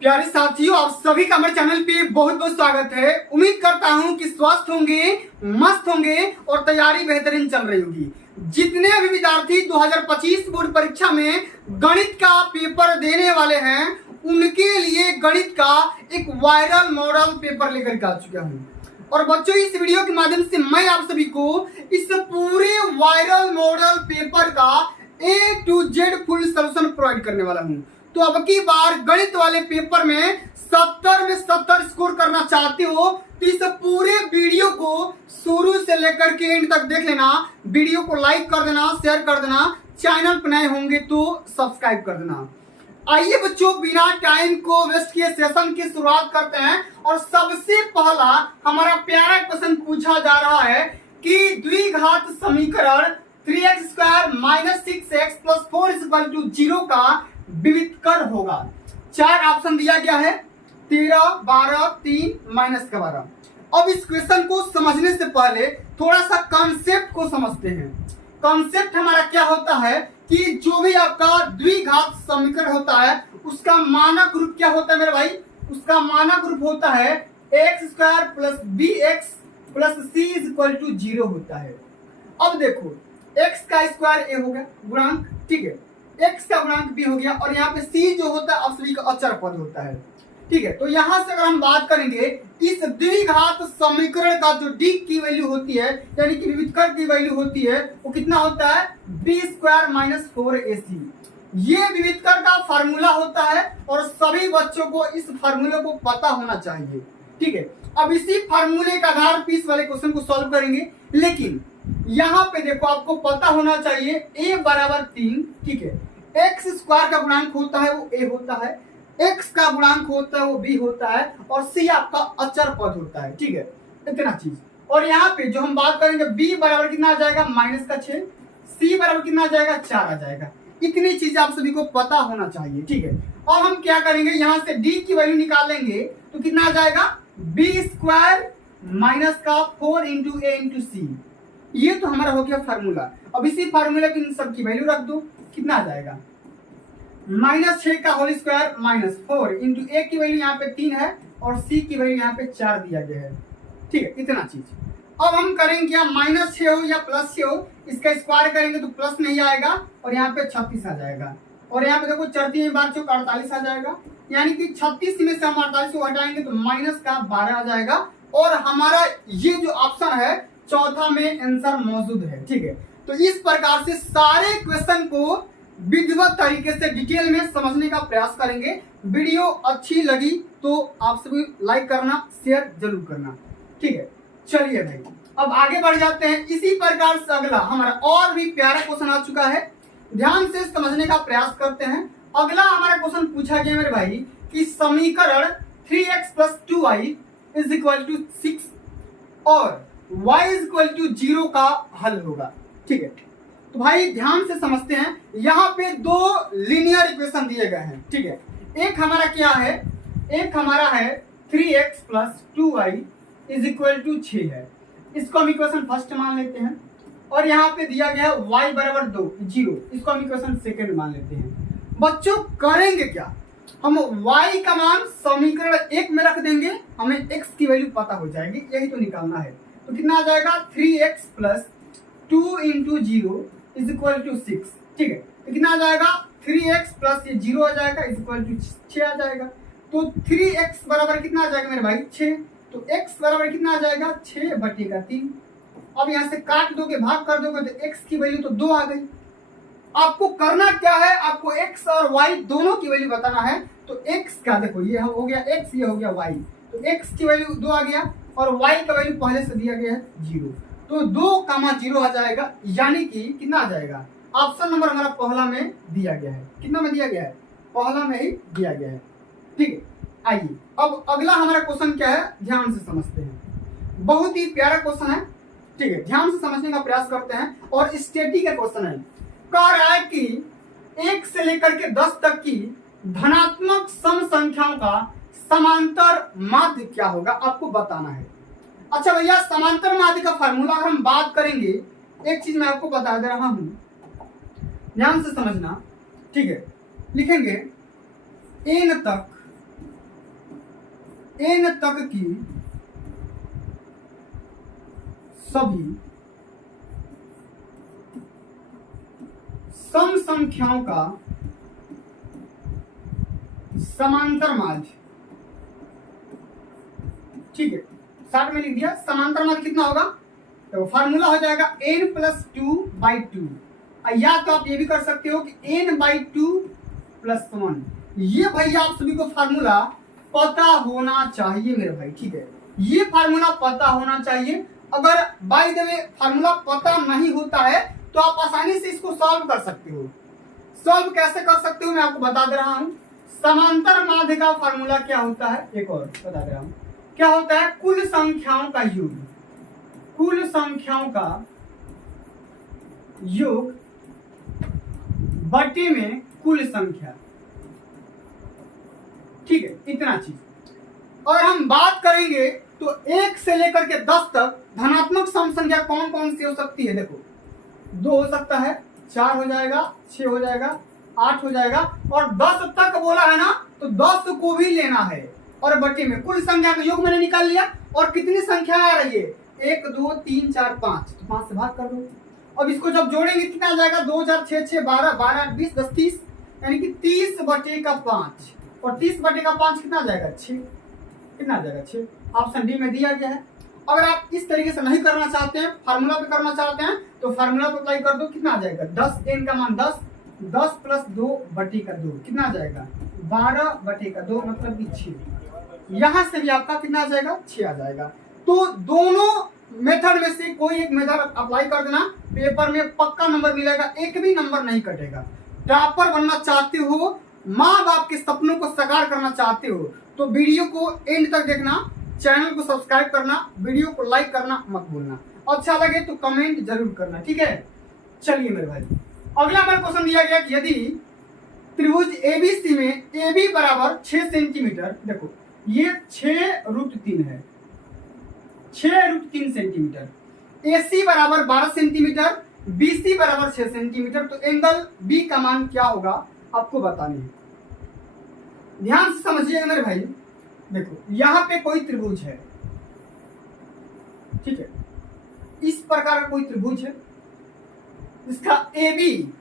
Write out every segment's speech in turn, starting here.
प्यारे साथियों, आप सभी का हमारे चैनल पे बहुत बहुत स्वागत है। उम्मीद करता हूं कि स्वस्थ होंगे, मस्त होंगे और तैयारी बेहतरीन चल रही होगी। जितने भी विद्यार्थी 2025 बोर्ड परीक्षा में गणित का पेपर देने वाले हैं, उनके लिए गणित का एक वायरल मॉडल पेपर लेकर के आ चुका हूं। और बच्चों, इस वीडियो के माध्यम से मैं आप सभी को इस पूरे वायरल मॉडल पेपर का A to Z full solution provide करने वाला हूं। तो अब की बार गणित वाले पेपर में 70 में 70 स्कोर करना चाहते हो तो इस पूरे वीडियो को शुरू से लेकर के एंड तक देख लेना। वीडियो को लाइक कर देना, शेयर कर देना, चैनल पर नए होंगे तो सब्सक्राइब कर देना। आइए बच्चों, बिना टाइम को वेस्ट किए सेशन की शुरुआत करते हैं। और सबसे पहला हमारा प्यारा क्वेश्चन पूछा जा रहा है कि द्विघात समीकरण 3x² - 6x + 4 = 0 का विविधकर होगा। चार ऑप्शन दिया गया है, 13, 12, 3, -12। अब इस क्वेश्चन को समझने से पहले थोड़ा सा कॉन्सेप्ट को समझते हैं। कॉन्सेप्ट हमारा क्या होता है कि जो भी आपका द्विघात समीकरण होता है उसका मानक रूप क्या होता है मेरे भाई? उसका मानक रूप होता है x² + bx + c = 0 होता है। अब देखो, x का स्क्वायर a हो गया गुणांक, ठीक है, x का गुणांक b हो गया, और यहाँ पे c जो होता है आप सभी का अचर पद होता है, ठीक है। तो यहाँ से अगर हम बात करेंगे, इस द्विघात समीकरण का जो d की वैल्यू होती है, यानी कि विविधकर की वैल्यू होती है, वो कितना होता है? b² - 4ac। ये विविधकर का फार्मूला होता है और सभी बच्चों को इस फार्मूले को पता होना चाहिए, ठीक है। अब इसी फार्मूले का आधार पर इस वाले क्वेश्चन को सॉल्व करेंगे। लेकिन यहाँ पे देखो, आपको पता होना चाहिए a = 3, ठीक है। x² का गुणांक होता है वो a होता है, x का गुणांक होता है वो b होता है, और c आपका अचर पद होता है, ठीक है, इतना चीज। और यहाँ पे जो हम बात करेंगे, b बराबर कितना आ जाएगा? -6, c बराबर कितना आ जाएगा? 4 आ जाएगा। इतनी चीज आप सभी को पता होना चाहिए, ठीक है। अब हम क्या करेंगे, यहाँ से d की वैल्यू निकालेंगे तो कितना आ जाएगा? b² - 4 × a × c। ये तो हमारा हो गया फार्मूला। अब इसी फार्मूला की इन सब की वैल्यू रख दो, कितना आ जाएगा? -6 का होल स्क्वायर -4 × a की वैल्यू यहाँ पे 3 है और c की वैल्यू यहाँ पे 4 दिया गया है, ठीक है, इतना चीज। अब हम करेंगे क्या, -6 हो या +6 हो, इसका स्क्वायर करेंगे तो प्लस नहीं आएगा और यहाँ पे 36 आ जाएगा। और यहाँ पे देखो 4 बार 48 आ जाएगा, यानी कि 36 में से हम 48 को हटाएंगे तो -12 आ जाएगा। और हमारा ये जो ऑप्शन है चौथा में आंसर मौजूद है, ठीक है। तो इस प्रकार से सारे क्वेश्चन को विधिवत तरीके से डिटेल में समझने का प्रयास करेंगे। वीडियो अच्छी लगी तो आप सभी लाइक करना, शेयर जरूर करना, ठीक है। चलिए भाई, अब आगे बढ़ जाते हैं। इसी प्रकार से अगला हमारा और भी प्यारा क्वेश्चन आ चुका है, ध्यान से समझने का प्रयास करते हैं। अगला हमारा क्वेश्चन पूछा गया मेरे भाई कि समीकरण 3x + 2y = 6 और y = 0 का हल होगा, ठीक है। तो भाई ध्यान से समझते हैं, यहाँ पे दो लीनियर इक्वेशन दिए गए हैं, ठीक है। एक हमारा क्या है, एक हमारा है 3x + 2y = 6 है। इसको हम इक्वेशन फर्स्ट मान लेते हैं। और यहाँ पे दिया गया है y = 2, 0, इसको हम इक्वेशन सेकंड मान लेते हैं। बच्चों करेंगे क्या, हम y का मान समीकरण 1 में रख देंगे, हमें x की वैल्यू पता हो जाएगी, यही तो निकालना है। तो कितना आ जाएगा? 3x + 2 × 0 = 6, ठीक है। तो कितना आ जाएगा? 3x + ये 0 आ जाएगा = 6 आ जाएगा। तो 3x बराबर कितना आ जाएगा मेरे भाई? 6। तो x बराबर कितना आ जाएगा? 6/3। अब यहाँ से काट दोगे, भाग कर दोगे तो x की वैल्यू तो 2 आ गई। आपको करना क्या है, आपको x और y दोनों की वैल्यू बताना है। तो x का देखो, ये हो गया x, ये हो गया y। तो x की वैल्यू 2 आ गया और y का वैल्यू पहले से दिया गया है 0। तो 2, 0 आ जाएगा, यानी कि कितना आ जाएगा? ऑप्शन नंबर हमारा पहला में दिया गया है। कितना में दिया गया है? पहला में ही दिया गया है, ठीक है। आइए अब अगला हमारा क्वेश्चन क्या है, ध्यान से समझते हैं। बहुत ही प्यारा क्वेश्चन है, ठीक है, ध्यान से समझने का प्रयास करते हैं। और स्टैटिक का क्वेश्चन है, कह रहा है कि 1 से लेकर के 10 तक की धनात्मक सम संख्याओं का समांतर माध्य क्या होगा, आपको बताना है। अच्छा भैया, समांतर माध्य का फार्मूला अगर हम बात करेंगे, एक चीज मैं आपको बता दे रहा हूं, ध्यान से समझना, ठीक है। लिखेंगे n तक n तक की सभी सम संख्याओं का समांतर माध्य। ठीक है, साथ में लिख दिया। समांतर माध्य कितना होगा, तो फार्मूला हो जाएगा n+2/2। या तो आप ये भी कर सकते हो कि n/2+1। ये भैया आप सभी को फार्मूला पता होना चाहिए मेरे भाई। ठीक है, ये फार्मूला पता होना चाहिए। अगर बाय द वे फार्मूला पता नहीं होता है तो आप आसानी से इसको सॉल्व कर सकते हो। सॉल्व कैसे कर सकते हो मैं आपको बता दे रहा हूं। समांतर माध्य का फार्मूला क्या होता है, एक और बता दे रहा हूं। क्या होता है, कुल संख्याओं का योग, कुल संख्याओं का योग बटे में कुल संख्या। ठीक है, इतना चीज। और हम बात करेंगे तो 1 से लेकर के 10 तक धनात्मक सम संख्या कौन कौन सी हो सकती है। देखो 2 हो सकता है, 4 हो जाएगा, 6 हो जाएगा, 8 हो जाएगा, और 10 तक बोला है ना, तो 10 को भी लेना है। और बटे में कुल संख्या का योग मैंने निकाल लिया। और कितनी संख्या आ रही है, 1 2 3 4 5, तो 5 से भाग कर दो। अब इसको जब जोड़ेंगे कितना आ जाएगा, 2 4 6 6 12 12 20 10 30, यानी कि 30/5। और 30/5 कितना आ जाएगा, 6। कितना आ जाएगा, 6। ऑप्शन डी में दिया गया है। अगर आप इस तरीके से नहीं करना चाहते हैं, फार्मूला पे करना चाहते हैं, तो फार्मूला पे अप्लाई कर दो। कितना आ जाएगा, 10 n का मान 10, 10 + 2/2 कितना आ जाएगा, 12/2, मतलब कि 6। यहां से भी आपका कितना आ जाएगा, 6 आ जाएगा। तो दोनों मेथड में से कोई एक मेथड अप्लाई कर देना, पेपर में पक्का नंबर मिलेगा, एक भी नंबर नहीं कटेगा। टॉपर बनना चाहते हो, माँ बाप के सपनों को साकार करना चाहते हो, तो वीडियो को एंड तक देखना, चैनल को सब्सक्राइब करना, वीडियो को लाइक करना मत भूलना। अच्छा लगे तो कमेंट जरूर करना। ठीक है, चलिए मेरे भाई, अगला हमारा क्वेश्चन दिया गया कि यदि त्रिभुज एबीसी में AB बराबर 6 सेंटीमीटर, देखो ये 6√3 है, 6√3 सेंटीमीटर, AC बराबर 12 सेंटीमीटर, BC बराबर 6 सेंटीमीटर, तो एंगल B का मान क्या होगा आपको बतानी है। ध्यान से समझिएगा मेरे भाई। देखो यहां पे कोई त्रिभुज है, ठीक है, इस प्रकार का कोई त्रिभुज है, इसका ए बी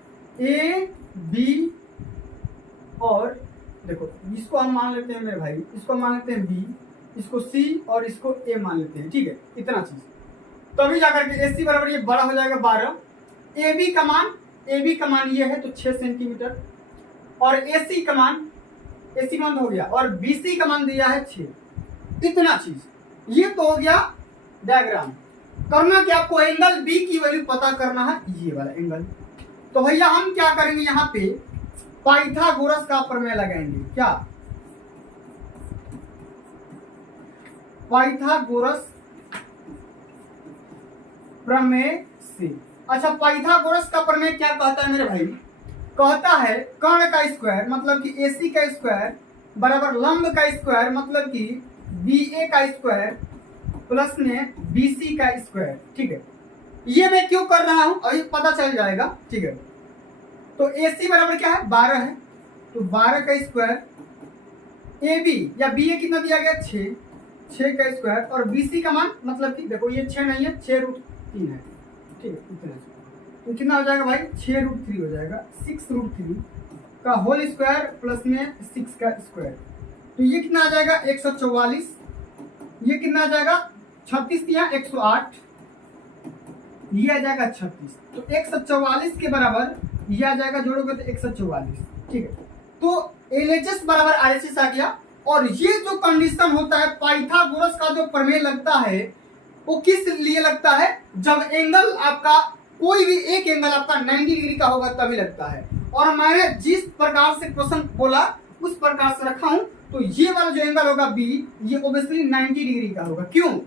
और देखो इसको हम मान लेते हैं मेरे भाई, इसको मान लेते हैं बी, इसको सी और इसको ए मान लेते हैं। ठीक है, इतना चीज। तभी जाकर के AC बराबर ये बड़ा हो जाएगा 12, AB का मान ये है तो 6 सेंटीमीटर, और AC का मान हो गया, और BC का मान दिया है 6। इतना चीज। ये तो हो गया डायग्राम। करना कि आपको एंगल B की वैल्यू पता करना है, ये वाला एंगल। तो भैया हम क्या करेंगे, यहाँ पे पाइथागोरस का प्रमेय लगाएंगे। क्या, पाइथागोरस प्रमेय से। अच्छा, पाइथागोरस का प्रमेय क्या कहता है मेरे भाई, कहता है कर्ण का स्क्वायर मतलब कि AC का स्क्वायर बराबर लंब का स्क्वायर मतलब कि BA का स्क्वायर प्लस में BC का स्क्वायर। ठीक है, ये मैं क्यों कर रहा हूं अभी पता चल जाएगा। ठीक है, तो AC बराबर क्या है, 12 है, तो 12 का स्क्वायर, AB या BA कितना दिया गया, 6 का स्क्वायर, और BC का मान मतलब कि देखो ये 6 नहीं है, 6√3 है। ठीक है, इतना तो कितना हो जाएगा भाई, 6√3 हो जाएगा, 6√3 का होल स्क्वायर प्लस में 6 का स्क्वायर, तो ये कितना आ जाएगा 144। ये कितना आ जाएगा 36 दिया 108, ये आ जाएगा 36, तो 144 के बराबर ये आ जाएगा, जोड़ोगे तो 144। ठीक है, तो LHS बराबर RHS आ गया। और ये जो कंडीशन होता है, पाइथागोरस का जो प्रमेय लगता है वो किस लिए लगता है, जब एंगल आपका कोई भी एक एंगल आपका 90 डिग्री का होगा तभी लगता है। और मैंने जिस प्रकार से क्वेश्चन बोला उस प्रकार से रखा हूं, तो ये वाला जो एंगल होगा B, ये ओब्वियसली 90 डिग्री का होगा। क्यों,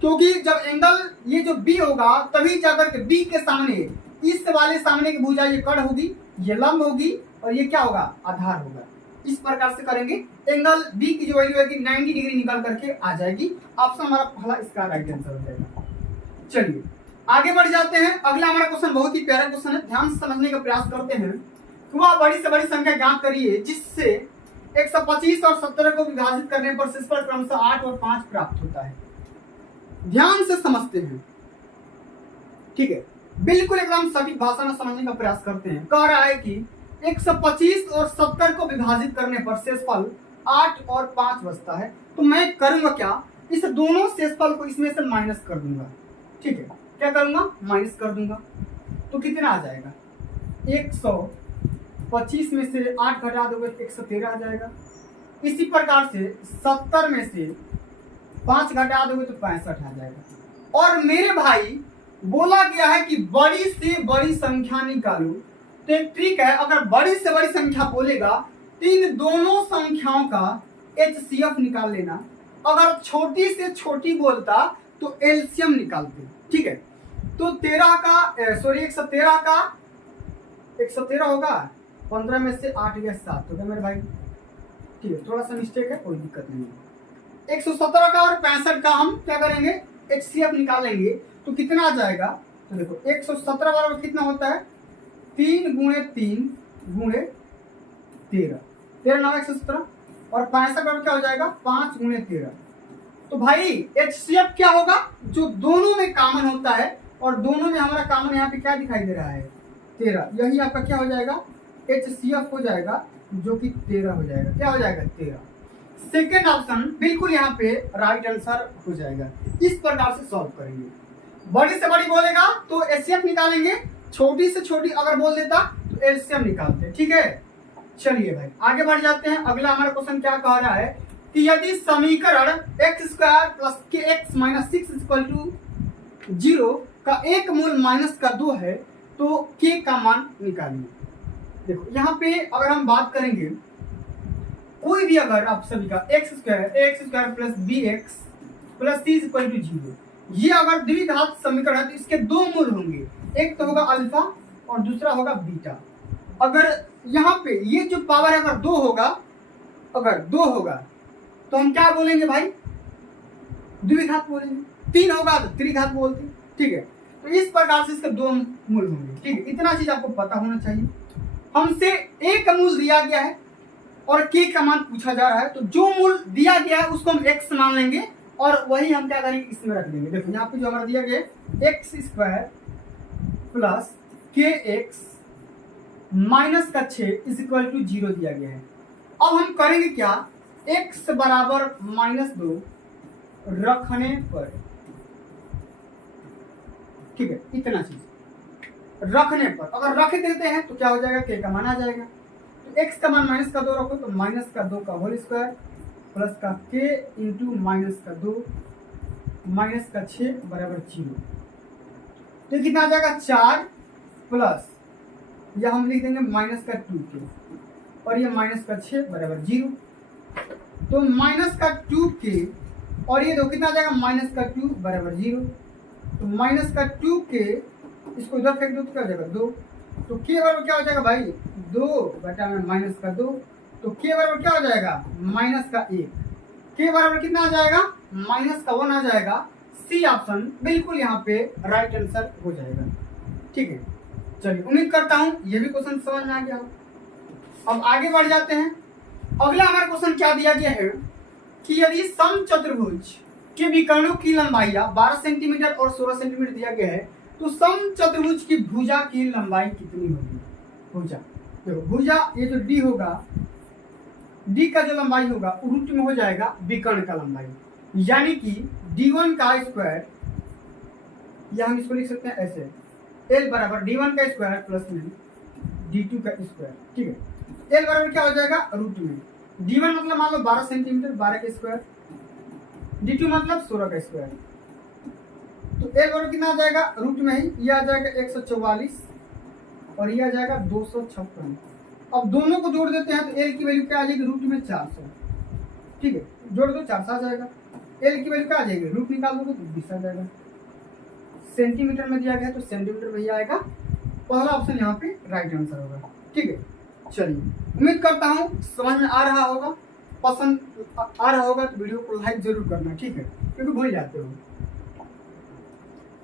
क्योंकि जब एंगल ये जो B होगा तभी जाकर के B के सामने, इस वाले सामने की भुजा ये कड़ होगी, ये लंब होगी, और ये क्या होगा, आधार होगा। इस प्रकार से करेंगे, एंगल B की जो वैल्यू है 90 डिग्री निकल करके आ जाएगी। ऑप्शन हमारा पहला इसका राइट आंसर हो जाएगा। चलिए आगे बढ़ जाते हैं। अगला हमारा क्वेश्चन बहुत ही प्यारा क्वेश्चन है, ध्यान से समझने का प्रयास करते हैं। वह बड़ी से बड़ी संख्या ज्ञात करिए जिससे 125 और 17 को विभाजित करने पर शेषफल क्रमशः 8 और 5 प्राप्त होता है। ध्यान से समझते हैं, ठीक है, बिल्कुल एकदम सटीक भाषा में समझने का प्रयास करते हैं। कह रहा है कि 125 और 70 को विभाजित करने पर शेषफल 8 और 5 बचता है। तो मैं करूंगा क्या, इस दोनों शेषफल को इसमें से माइनस कर दूंगा। ठीक है, क्या करूंगा, माइनस कर दूंगा। तो कितना आ जाएगा, 125 में से 8 घटा दोगे तो 113 आ जाएगा। इसी प्रकार से 70 में से 5 घटा दोगे तो 65 आ जाएगा। और मेरे भाई बोला गया है कि बड़ी से बड़ी संख्या निकालो, तो एक ट्रिक है, अगर बड़ी से बड़ी संख्या बोलेगा तो इन दोनों संख्याओं का HCF निकाल लेना। अगर छोटी से छोटी बोलता तो एलसीएम निकालते। ठीक है, तो 113 का 113 होगा, 15 में से 8 या 7 होगा मेरे भाई। ठीक है, थोड़ा सा मिस्टेक है, कोई दिक्कत नहीं है। 117 का और 65 का हम क्या करेंगे, HCF निकालेंगे। तो कितना आ जाएगा, तो देखो 117 बराबर कितना होता है, 3 गुणे 3 गुणे 13, 13 9 117। और 65 बराबर क्या हो जाएगा, 5 गुणे 13। तो भाई HCF क्या होगा, जो दोनों में कॉमन होता है, और दोनों में हमारा कॉमन यहाँ पे क्या दिखाई दे रहा है, 13। यही आपका क्या हो जाएगा, HCF हो जाएगा, जो कि 13 हो जाएगा। क्या हो जाएगा, 13। सेकेंड ऑप्शन बिल्कुल यहाँ पे राइट आंसर हो जाएगा। इस प्रकार से सॉल्व करेंगे। बड़ी से बड़ी बोलेगा तो HCF निकालेंगे, छोटी से छोटी अगर बोल देता तो LCM निकालते। ठीक है, चलिए भाई आगे बढ़ जाते हैं। अगला हमारा क्वेश्चन क्या कह रहा है कि यदि समीकरण x² + kx - 6 = 0 का एक मूल माइनस का 2 है तो k का मान निकालिए। देखो यहाँ पे अगर हम बात करेंगे, कोई भी अगर आप सभी का x² + bx + c = 0, ये अगर द्विघात समीकरण है तो इसके दो मूल होंगे, एक तो होगा अल्फा और दूसरा होगा बीटा। अगर यहाँ पे ये जो पावर है अगर 2 होगा, अगर 2 होगा तो हम क्या बोलेंगे भाई, द्विघात बोलेंगे। 3 होगा तो त्रिघात बोलते। ठीक है, तो इस प्रकार से इसके दो मूल होंगे। ठीक है, इतना चीज आपको पता होना चाहिए। हमसे a का मूल दिया गया है और k का मान पूछा जा रहा है, तो जो मूल दिया गया है उसको हम x मान लेंगे और वही हम क्या करेंगे, इसमें रख देंगे। देखो यहाँ पे जो हमारा दिया गया है x² + kx - 6 = 0 दिया गया है। अब हम करेंगे क्या, x बराबर -2 रखने पर, ठीक है, इतना चीज रखने पर अगर रख देते हैं तो क्या हो जाएगा, k का मान आ जाएगा। तो x का मान -2 रखो तो -2 का होल स्क्वायर प्लस का k इंटू -2 -6 बराबर 0। तो कितना आ जाएगा, 4 प्लस या हम लिख देंगे -2k और ये -6 बराबर 0। तो -2k और ये दो कितना आ जाएगा, -2 बराबर 0। तो -2k इसको इधर फेंक दो तो क्या हो जाएगा, 2। तो k बराबर क्या हो जाएगा भाई, 2 बटा में -2। तो k बराबर क्या हो जाएगा, -1। k बराबर कितना आ जाएगा, -1 आ जाएगा। सी ऑप्शन बिल्कुल यहाँ पे राइट आंसर हो जाएगा। ठीक है, चलिए उम्मीद करता हूँ ये भी क्वेश्चन समझ में आ गया। अब आगे बढ़ जाते हैं। अगला हमारा क्वेश्चन क्या दिया गया है कि यदि समचतुर्भुज के विकर्णों की लंबाई 12 सेंटीमीटर और 16 सेंटीमीटर दिया गया है, तो समचतुर्भुज की भुजा की लंबाई कितनी होगी। भुजा, देखो भुजा ये जो डी होगा, डी का जो लंबाई होगा रूट में हो जाएगा विकर्ण का लंबाई, यानी कि d1 का स्क्वायर, या हम इसको लिख सकते हैं ऐसे, l बराबर d1 का स्क्वायर प्लस में d2 का स्क्वायर। ठीक है, l बराबर क्या हो जाएगा, रूट में d1 मतलब मान लो 12 सेंटीमीटर, 12 का स्क्वायर, d2 मतलब 16 का स्क्वायर। तो l बराबर कितना आ जाएगा, रूट में ही ये आ जाएगा 144 और ये आ जाएगा 256। अब दोनों को जोड़ देते हैं तो l की वैल्यू क्या आ जाएगी, रूट में 400। ठीक है, जोड़ दो 400 आ जाएगा। l की वैल्यू क्या आ जाएगी, रूट निकाल दोगे तो 20 आ जाएगा। सेंटीमीटर में दिया गया तो सेंटीमीटर में ही आएगा। पहला ऑप्शन यहाँ पे राइट आंसर होगा। ठीक है, चलिए उम्मीद करता हूँ समझ में आ रहा होगा, पसंद आ रहा होगा तो वीडियो को लाइक जरूर करना। ठीक है, क्योंकि भूल जाते हो।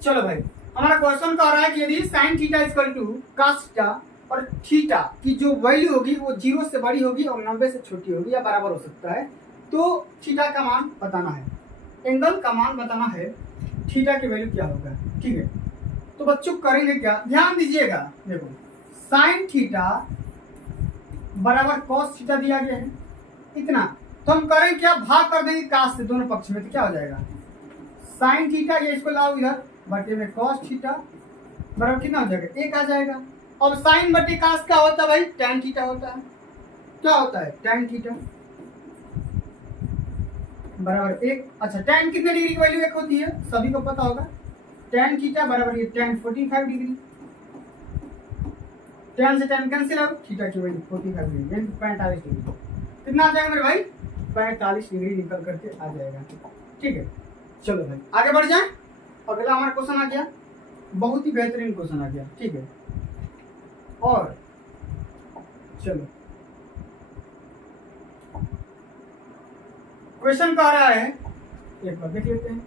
चलो भाई, हमारा क्वेश्चन कह रहा है कि यदि sin θ = cos θ और थीटा की जो वैल्यू होगी वो 0 से बड़ी होगी और 90 से छोटी होगी या बराबर हो सकता है। तो थीटा का मान बताना है, एंगल का मान बताना है, थीटा की वैल्यू क्या होगा। ठीक है, तो बच्चों करेंगे क्या, ध्यान दीजिएगा। देखो साइन थीटा बराबर कॉस थीटा दिया गया है इतना, तो हम करें क्या, भाग कर देंगे कास से दोनों पक्ष में, तो क्या हो जाएगा साइन थीटा, ये इसको लाओ इधर बटे में कॉस थीटा बराबर कितना हो जाएगा, 1 आ जाएगा। अब साइन बटे कास क्या होता है भाई, टैन थीटा होता है। क्या होता है, टैन थीटा बराबर 1। अच्छा टैन कितने डिग्री की वैल्यू 1 होती है, सभी को पता होगा। टैन थीटा बराबर ये टैन 45 डिग्री, टैन से टैन कैंसिल आउट, थीटा की वैल्यू 45 डिग्री, 45 डिग्री कितना आ जाएगा मेरे भाई, 45 डिग्री निकल करके आ जाएगा। ठीक है, चलो भाई आगे बढ़ जाए। अगला हमारा क्वेश्चन आ गया, बहुत ही बेहतरीन क्वेश्चन आ गया। ठीक है, और चलो क्वेश्चन कह रहा है, एक बार देख लेते हैं,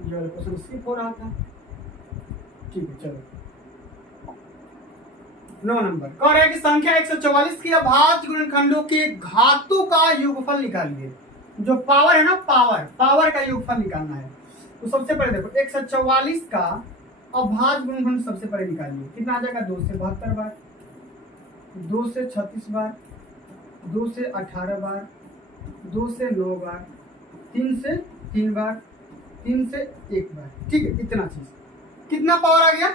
ये वाला क्वेश्चन स्किप हो रहा था। ठीक है चलो, 9 नंबर कह रहा है कि संख्या 144 की अभाज्य गुणनखंडों के घातों का योगफल निकालिए। जो पावर है ना, पावर का योगफल निकालना है। तो सबसे पहले देखो 144 का अभाज्य गुणनखंड सबसे पहले निकालिए, कितना आ जाएगा, 2 से 72 बार, 2 से 36 बार, 2 से 18 बार, 2 से 9 बार, 3 से 3 बार, 3 से 1 बार। ठीक है, इतना चीज कितना पावर आ गया।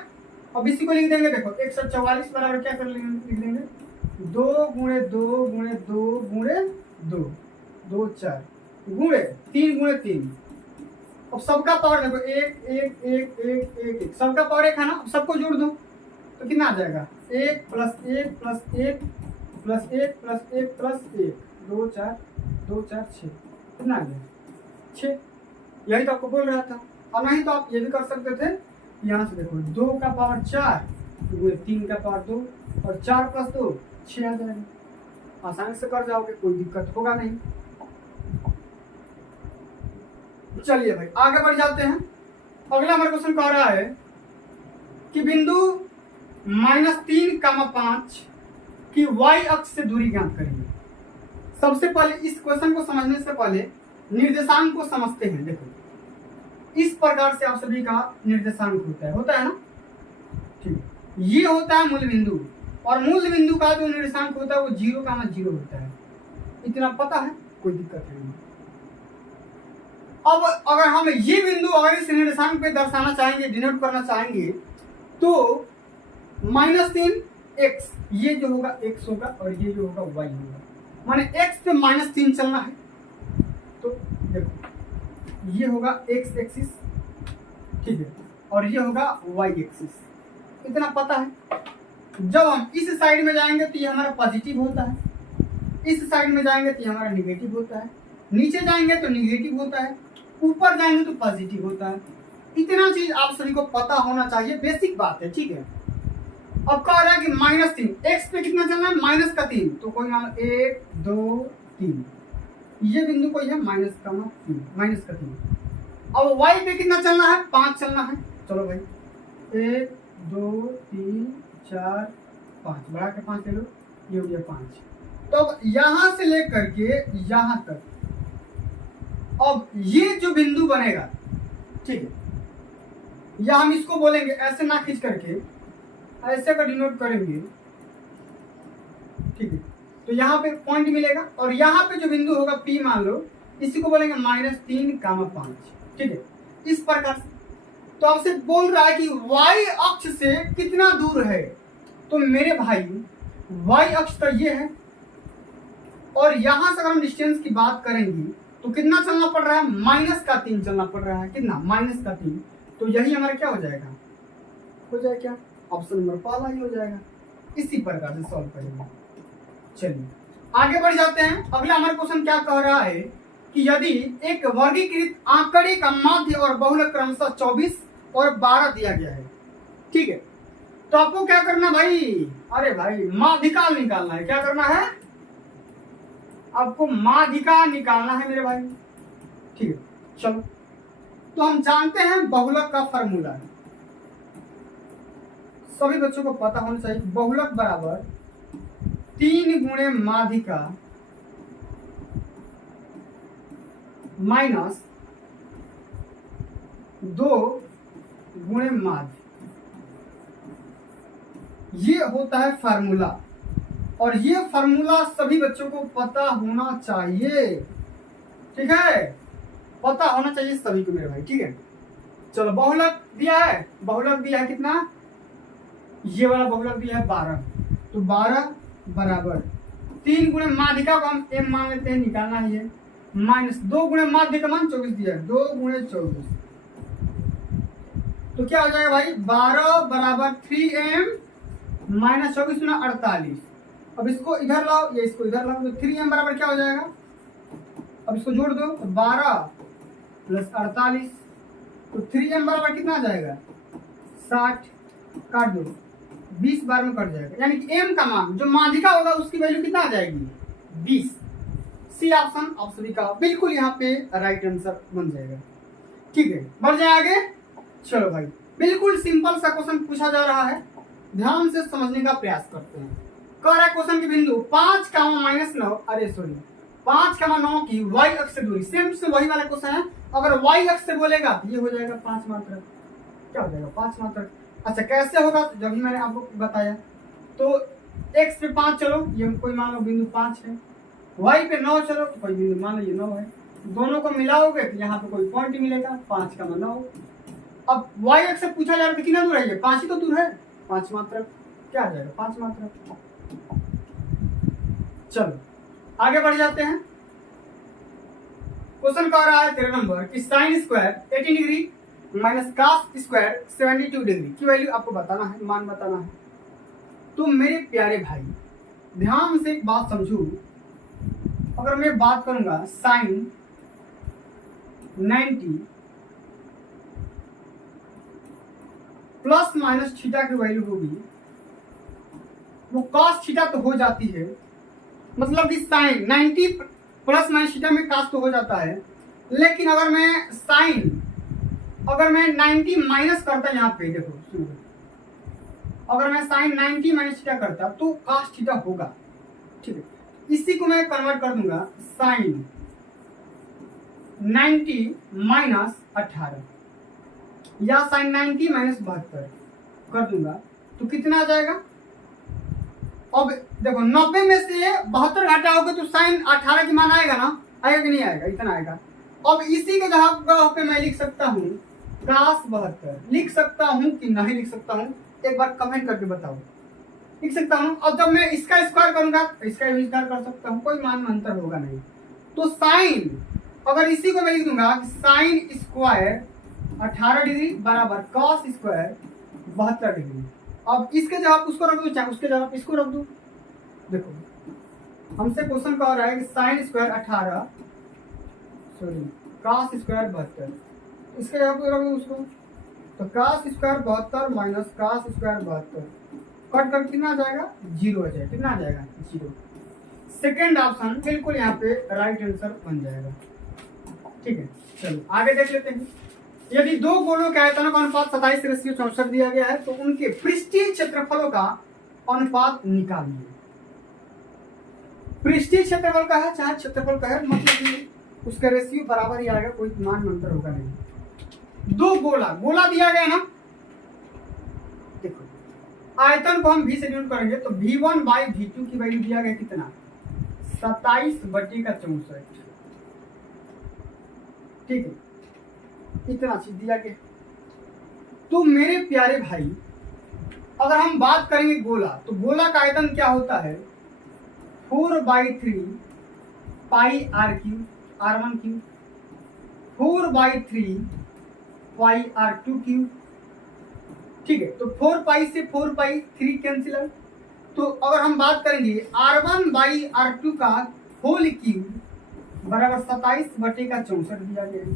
अब इसी को लिख देंगे, देखो 144 बराबर क्या कर लिख देंगे, 2 गुणे 2 गुणे 2 गुणे 2, 2 4 गुणे 3 गुणे 3। अब सबका पावर देखो 1 1 1 1 1 1, सबका पावर 1 है ना। अब सबको जोड़ दो तो कितना आ जाएगा, 1 + 1 + 1 + 1 + 1 + 1, 2 4 2 4 6, कितना आ गया 6। यही तो आपको बोल रहा था। और नहीं तो आप ये भी कर सकते थे, यहाँ से देखो 2 का पावर 4 गुणे 3 का पावर 2 और 4 + 2 6 आ जाएगा। आसानी से कर जाओगे, कोई दिक्कत होगा नहीं। चलिए भाई आगे बढ़ जाते हैं। अगला हमारा क्वेश्चन कह रहा है कि बिंदु -3, 5 की y अक्ष से दूरी ज्ञात करिए। सबसे पहले इस क्वेश्चन को समझने से पहले निर्देशांक को समझते हैं। देखो इस प्रकार से आप सभी का निर्देशांक होता है ना। ठीक, ये होता है मूल बिंदु, और मूल बिंदु का जो निर्देशांक होता है वो 0, 0 होता है। इतना पता है, कोई दिक्कत नहीं। अब अगर हम ये बिंदु अगर इस निर्देशांक पे दर्शाना चाहेंगे, डिनोट करना चाहेंगे, तो -3x, ये जो होगा x होगा और ये जो होगा y होगा। माने x पे -3 चलना है, तो देखो ये होगा x एक्सिस, ठीक है, और ये होगा y एक्सिस। इतना पता है। जब हम इस साइड में जाएंगे तो ये हमारा पॉजिटिव होता है, इस साइड में जाएंगे तो ये हमारा निगेटिव होता है, नीचे जाएंगे तो निगेटिव होता है, ऊपर जाएंगे तो पॉजिटिव होता है। इतना चीज आप सभी को पता होना चाहिए, बेसिक बात है। ठीक है, अब कह रहा है कि -3, x पे कितना चलना है, -3, तो कोई मान 1 2 3, ये बिंदु कोई है -3। अब y पे कितना चलना है, 5 चलना है। चलो भाई 1 2 3 4 5, बढ़ा के 5 ले लो, ये हो गया 5। तो अब यहां से लेकर के यहां तक, अब ये जो बिंदु बनेगा, ठीक है, या हम इसको बोलेंगे ऐसे ना खींच करके, ऐसे का डिनोट करेंगे, ठीक है, तो यहाँ पे पॉइंट मिलेगा, और यहाँ पे जो बिंदु होगा P मान लो, इसी को बोलेंगे -3, 5। ठीक है, इस प्रकार से। तो आपसे बोल रहा है कि y अक्ष से कितना दूर है, तो मेरे भाई y अक्ष तो ये है, और यहां से अगर हम डिस्टेंस की बात करेंगे तो कितना चलना पड़ रहा है, -3 चलना पड़ रहा है। कितना, -3। तो यही हमारा क्या हो जाएगा, क्या ऑप्शन नंबर पहला ही हो जाएगा। इसी प्रकार से सॉल्व करेंगे। चलिए आगे बढ़ जाते हैं। अगला हमारा क्वेश्चन क्या कह रहा है कि यदि एक वर्गीकृत आंकड़े का माध्य और बहुलक क्रमशः 24 और 12 दिया गया है, ठीक है, तो आपको क्या करना भाई, अरे भाई माध्यिका निकालना है। क्या करना है, आपको माध्यिका निकालना है मेरे भाई। ठीक है, चलो तो हम जानते हैं बहुलक का फॉर्मूला, सभी बच्चों को पता होना चाहिए बहुलक बराबर 3 गुणे माध्यिका माइनस 2 गुणे माध्य, ये होता है फार्मूला। और ये फार्मूला सभी बच्चों को पता होना चाहिए, ठीक है, पता होना चाहिए सभी को मेरे भाई, ठीक है। चलो बहुलक दिया है, बहुलक दिया है कितना, ये वाला बहुलक दिया है 12, तो 12 बराबर 3 गुणे माध्यिका को हम m मान लेते हैं, निकालना ही है, माइनस 2 गुणे माध्य का मान 24 दिया है, 2 गुणे 24, तो क्या हो जाएगा भाई 12 बराबर 3m माइनस 24 गुना 48। अब इसको इधर लाओ, ये इसको इधर लाओ, तो 3m बराबर क्या हो जाएगा, अब इसको जोड़ दो, तो 12 प्लस 48, तो 3m बराबर कितना आ जाएगा 60, काट दो, 20 बार में कट जाएगा, यानी कि m का मान जो माध्यिका होगा उसकी वैल्यू कितना आ जाएगी 20। सी ऑप्शन आप सभी का बिल्कुल यहाँ पे राइट आंसर बन जाएगा, ठीक है। बढ़ जाए आगे, चलो भाई बिल्कुल सिंपल सा क्वेश्चन पूछा जा रहा है, ध्यान से समझने का प्रयास करते हैं। कह रहा है क्वेश्चन की बिंदु 5 माइनस 9, अरे सॉरी 5 9 की y अक्ष से दूरी, सेम से वही वाला क्वेश्चन है। अगर y अक्ष से बोलेगा तो ये हो जाएगा 5 मात्रक, क्या हो जाएगा 5 मात्रक। अच्छा कैसे होगा, तो जब भी मैंने आपको बताया, तो x पे 5 चलो, ये कोई मान लो बिंदु 5 है, y पे 9 चलो तो कोई बिंदु मान लो ये 9 है, दोनों को मिलाओगे तो यहाँ पे कोई पॉइंट मिलेगा, 5 9। अब y अक्ष से पूछा जा रहा है कितना दूर है, ये 5 ही तो दूर है, 5 मात्रक, क्या आ जाएगा 5 मात्रक। चलो आगे बढ़ जाते हैं। क्वेश्चन कह रहा है 13 नंबर कि sine square 18 degree minus cos square 72 degree की वैल्यू आपको बताना है, मान बताना है। तो मेरे प्यारे भाई ध्यान से एक बात समझू, अगर मैं बात करूंगा साइन 90 प्लस माइनस थीटा की वैल्यू होगी, वो कॉस थीटा तो हो जाती है, मतलब कि साइन 90 प्लस माइनस थीटा में कास तो हो जाता है, लेकिन अगर मैं साइन, अगर मैं 90 माइनस करता, यहाँ पे देखो सुनो, अगर मैं साइन 90 माइनस थीटा करता तो कास थीटा होगा, ठीक है। इसी को मैं कन्वर्ट कर दूंगा साइन 90 माइनस 18 या साइन 90 माइनस 72 कर दूंगा, तो कितना आ जाएगा। अब देखो 90 में से 72 घटाओगे तो साइन 18 की मान आएगा ना, आएगा कि नहीं आएगा, इतना आएगा। अब इसी के जगह पे मैं लिख सकता हूँ कास 72, लिख सकता हूँ कि नहीं लिख सकता हूँ, एक बार कमेंट करके बताओ, लिख सकता हूँ। अब जब मैं इसका स्क्वायर करूंगा इसका भी स्क्वायर कर सकता हूँ, कोई मान में अंतर होगा नहीं। तो साइन, अगर इसी को मैं लिख दूंगा साइन स्क्वायर 18 डिग्री बराबर कॉस स्क्वायर 72 डिग्री। अब इसके जगह उसको रख दो, चाहे उसके जगह इसको रख दो। देखो हमसे क्वेश्चन कह रहा है कि sine square 18 sorry cos square 72, इसके जगह पे रख दो उसको, तो cos square 72 minus cos square 72 cut कर कितना आ जाएगा 0 आ जाएगा, कितना आ जाएगा 0। सेकेंड ऑप्शन बिल्कुल यहाँ पे राइट आंसर बन जाएगा, ठीक है। चलो आगे देख लेते हैं। यदि दो गोलों के आयतनों का अनुपात 27:64 दिया गया है तो उनके पृष्ठीय क्षेत्रफलों का अनुपात निकालिए। पृष्ठीय क्षेत्रफल का है चाहे क्षेत्रफल का है, मतलब उसका रेशियो बराबर ही आएगा, कोई मान में अंतर होगा नहीं। दो गोला दिया गया ना, देखो आयतन को हम v से डिनोट करेंगे तो v1 बाई v2 की वैल्यू दिया गया कितना 27/64, ठीक है, इतना चीज दिया गया। तो मेरे प्यारे भाई अगर हम बात करेंगे गोला, तो गोला का आयतन क्या होता है 4/3 पाई r3 r1 4/3 पाई r2, ठीक है। तो 4 पाई से 4 पाई 3 कैंसिल है। तो अगर हम बात करेंगे r1/r2 का होल क्यूब बराबर 27/64 दिया गया है।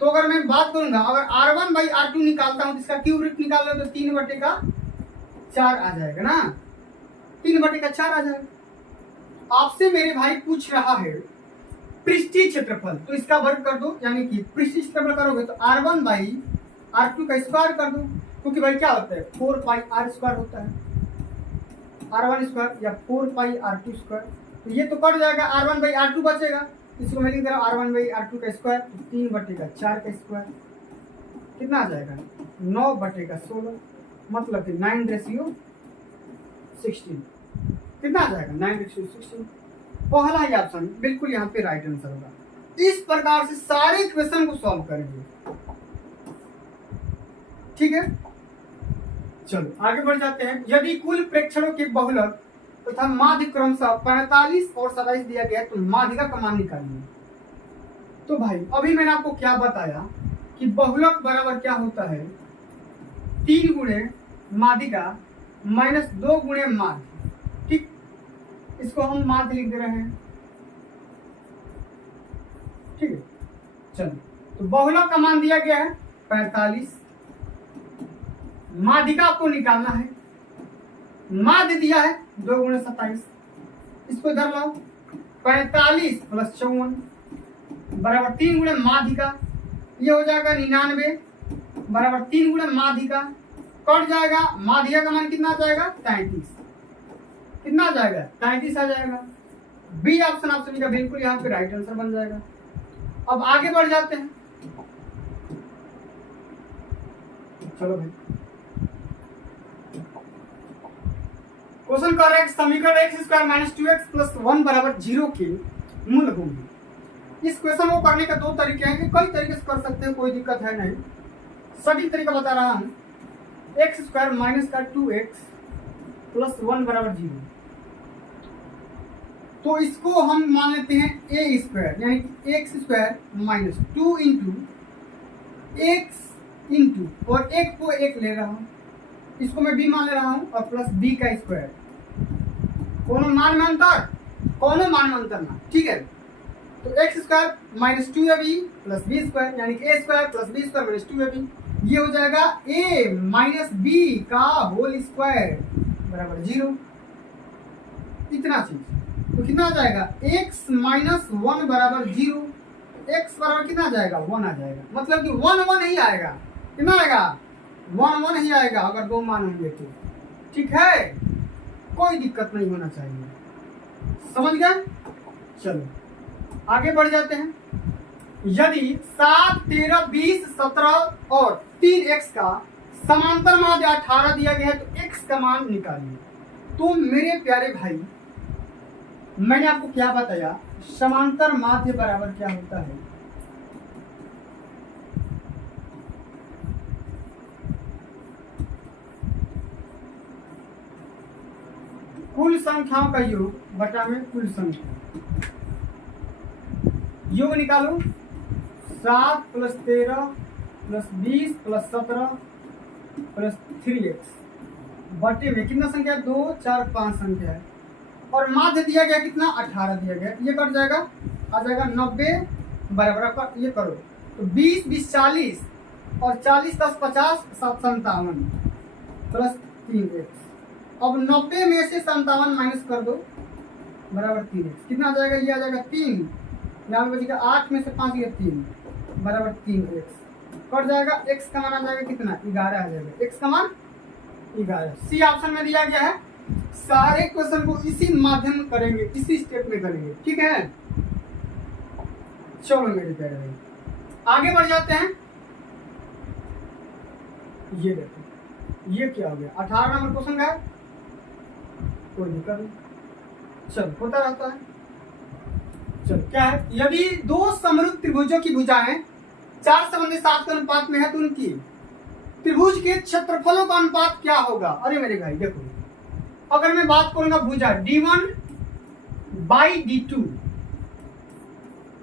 तो अगर मैं बात करूंगा अगर r1/r2 निकालता हूं तो इसका क्यूब रूट निकाल लो तो 3/4 आ जाएगा ना, 3/4 आ जाएगा। आपसे मेरे भाई पूछ रहा है पृष्ठीय क्षेत्रफल, तो इसका वर्ग कर दो, यानी कि पृष्ठीय क्षेत्रफल करोगे तो r1/r2 R2 का स्क्वायर कर दो, क्योंकि भाई क्या होता है 4 पाई R स्क्वायर होता है, R1 स्क्वायर या 4 पाई R2 स्क्वायर। तो ये तो कट जाएगा, R1 बाई R2 बचेगा, इसको मैं लिख दे रहा हूँ R1 बाई R2 का स्क्वायर, 3/4 का स्क्वायर कितना आ जाएगा 9/16, मतलब कि 9:16 कितना आ जाएगा 9:16। पहला ही ऑप्शन बिल्कुल यहाँ पे राइट आंसर होगा। इस प्रकार से सारे क्वेश्चन को सॉल्व करेंगे, ठीक है। चलो आगे बढ़ जाते हैं। यदि कुल प्रेक्षणों के बहुलक तथा माध्य क्रमशः 45 और 27 दिया गया तो माध्यिका का मान निकालिए। तो भाई अभी मैंने आपको क्या बताया कि बहुलक बराबर क्या होता है 3 गुणे माध्यिका माइनस 2 गुणे माध्य, ठीक। इसको हम माध्य लिख दे रहे हैं, ठीक है। चलो तो बहुलक का मान दिया गया है 45, माध्यिका आपको निकालना है, माध्य दिया है 2 गुणे 27, इसको इधर लाओ 45 प्लस 54 बराबर 3 गुणे माध्यिका, ये हो जाएगा 99 बराबर 3 गुणे माध्यिका, कट जाएगा, माध्यिका का मान कितना आ जाएगा 33, कितना आ जाएगा 33 आ जाएगा। बी ऑप्शन आप सभी का बिल्कुल यहाँ पे राइट आंसर बन जाएगा। अब आगे बढ़ जाते हैं। चलो भाई क्वेश्चन कर रहे हैं समीकरण x square minus 2x plus 1 बराबर 0 के मूल होंगे। इस क्वेश्चन को करने का 2 तरीके हैं, कई तरीके से कर सकते हैं, कोई दिक्कत है नहीं, सटीक तरीका बता रहा हूं। x स्क्वायर माइनस का 2x प्लस 1 बराबर 0, तो इसको हम मान लेते हैं a स्क्वायर, यानी कि x square minus 2 into x into, और एक को एक ले रहा हूं, इसको मैं b मान ले रहा हूं, और प्लस b का स्क्वायर, कोनो मान में अंतर, कोनो मान में अंतर ना, ठीक है। तो x square minus 2ab plus b square, यानी कि a square plus b square minus 2ab, ये हो जाएगा a माइनस b का होल स्क्वायर बराबर 0, इतना चीज। तो कितना आ जाएगा x माइनस 1 बराबर 0, x बराबर कितना आ जाएगा 1 आ जाएगा, मतलब कि 1 1 ही आएगा, कितना आएगा 1 1 ही आएगा अगर 2 मान होंगे तो, ठीक है, कोई दिक्कत नहीं होना चाहिए, समझ गए। चलो आगे बढ़ जाते हैं। यदि 7 13 20 17 और 3x का समांतर माध्य 18 दिया गया है तो x का मान निकालिए। तो मेरे प्यारे भाई मैंने आपको क्या बताया, समांतर माध्य बराबर क्या होता है, कुल संख्याओं का योग बटा में कुल संख्या, योग निकालो 7 plus 13 plus 20 plus 17 plus 3x बटे में कितना संख्या 2 4 5 संख्या है, और माध्य दिया गया कितना 18 दिया गया, ये कट जाएगा, आ जाएगा 90 बराबर, ये करो तो 20 20 40 और 40 10 50 7 57 प्लस 3x। अब 90 में से 57 माइनस कर दो बराबर 3x, कितना आ जाएगा, ये आ जाएगा 3, यहाँ पे बचेगा 8 में से 5 या 3 बराबर 3x, कट जाएगा, x का मान आ जाएगा कितना 11 आ जाएगा, x का मान 11। सी ऑप्शन में दिया गया है। सारे क्वेश्चन को इसी माध्यम में करेंगे, इसी स्टेप में करेंगे, ठीक है। चलो मेरे प्यारे भाई आगे बढ़ जाते हैं। ये देखो ये क्या हो गया 18 नंबर क्वेश्चन का, कोई दिक्कत नहीं, चलो होता रहता है। चलो क्या है, यदि 2 समरुप त्रिभुजों की भुजाएं 4:7 के अनुपात में है तो उनकी त्रिभुज के क्षेत्रफलों का अनुपात क्या होगा। अरे मेरे भाई देखो, अगर मैं बात करूंगा भुजा D1 बाई D2,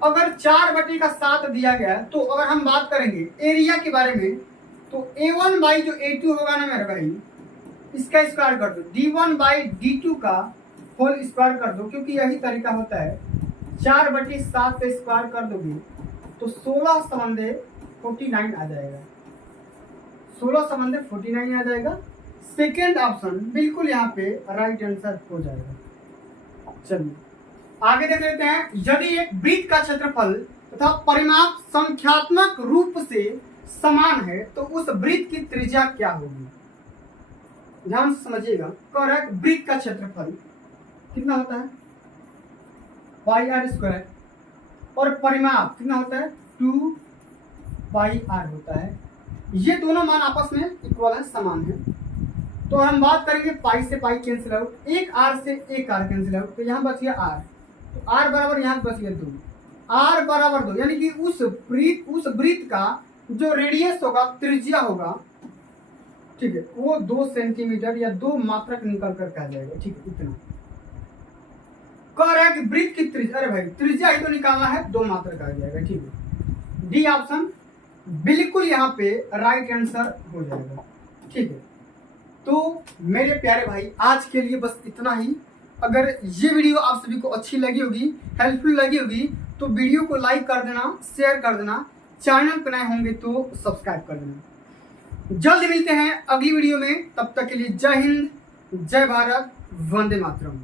अगर 4/7 दिया गया तो अगर हम बात करेंगे एरिया के बारे में तो A1 बाई जो A2 होगा ना मेरे भाई, इसका स्क्वायर कर दो, D1 बाई D2 का होल स्क्वायर कर दो, क्योंकि यही तरीका होता है, 4/7 का स्क्वायर कर दोगे तो 16 समंदे 49 आ जाएगा, 16 समंदे 49 आ जाएगा। सेकेंड ऑप्शन बिल्कुल यहाँ पे राइट आंसर हो जाएगा। चलिए आगे देख लेते हैं। यदि एक वृत्त का क्षेत्रफल तथा परिमाप संख्यात्मक रूप से समान है तो उस वृत्त की त्रिज्या क्या होगी? ध्यान से समझिएगा। कह रहा है वृत्त का क्षेत्रफल कितना होता है? पाई आर स्क्वायर, और परिमाप कितना होता है? 2 पाई आर होता है। ये दोनों मान आपस में इक्वल है, समान है। तो हम बात करेंगे पाई से पाई कैंसिल आउट, एक आर से एक आर कैंसिल आउट, तो यहाँ बच गया आर, तो आर बराबर यहाँ बच गया 2, आर बराबर 2, यानी कि उस वृत्त का जो रेडियस होगा, त्रिज्या होगा, ठीक है, वो 2 सेंटीमीटर या 2 मात्रक निकल कर आ जाएगा। ठीक है, इतना कह रहा है कि वृत्त की त्रिज्या, अरे भाई त्रिज्या ही तो निकालना है, 2 मात्रक आ जाएगा। ठीक है, डी ऑप्शन बिल्कुल यहाँ पे राइट आंसर हो जाएगा। ठीक है, तो मेरे प्यारे भाई आज के लिए बस इतना ही। अगर ये वीडियो आप सभी को अच्छी लगी होगी, हेल्पफुल लगी होगी, तो वीडियो को लाइक कर देना, शेयर कर देना, चैनल पर नए होंगे तो सब्सक्राइब कर देना। जल्द मिलते हैं अगली वीडियो में, तब तक के लिए जय हिंद, जय भारत, वंदे मातरम।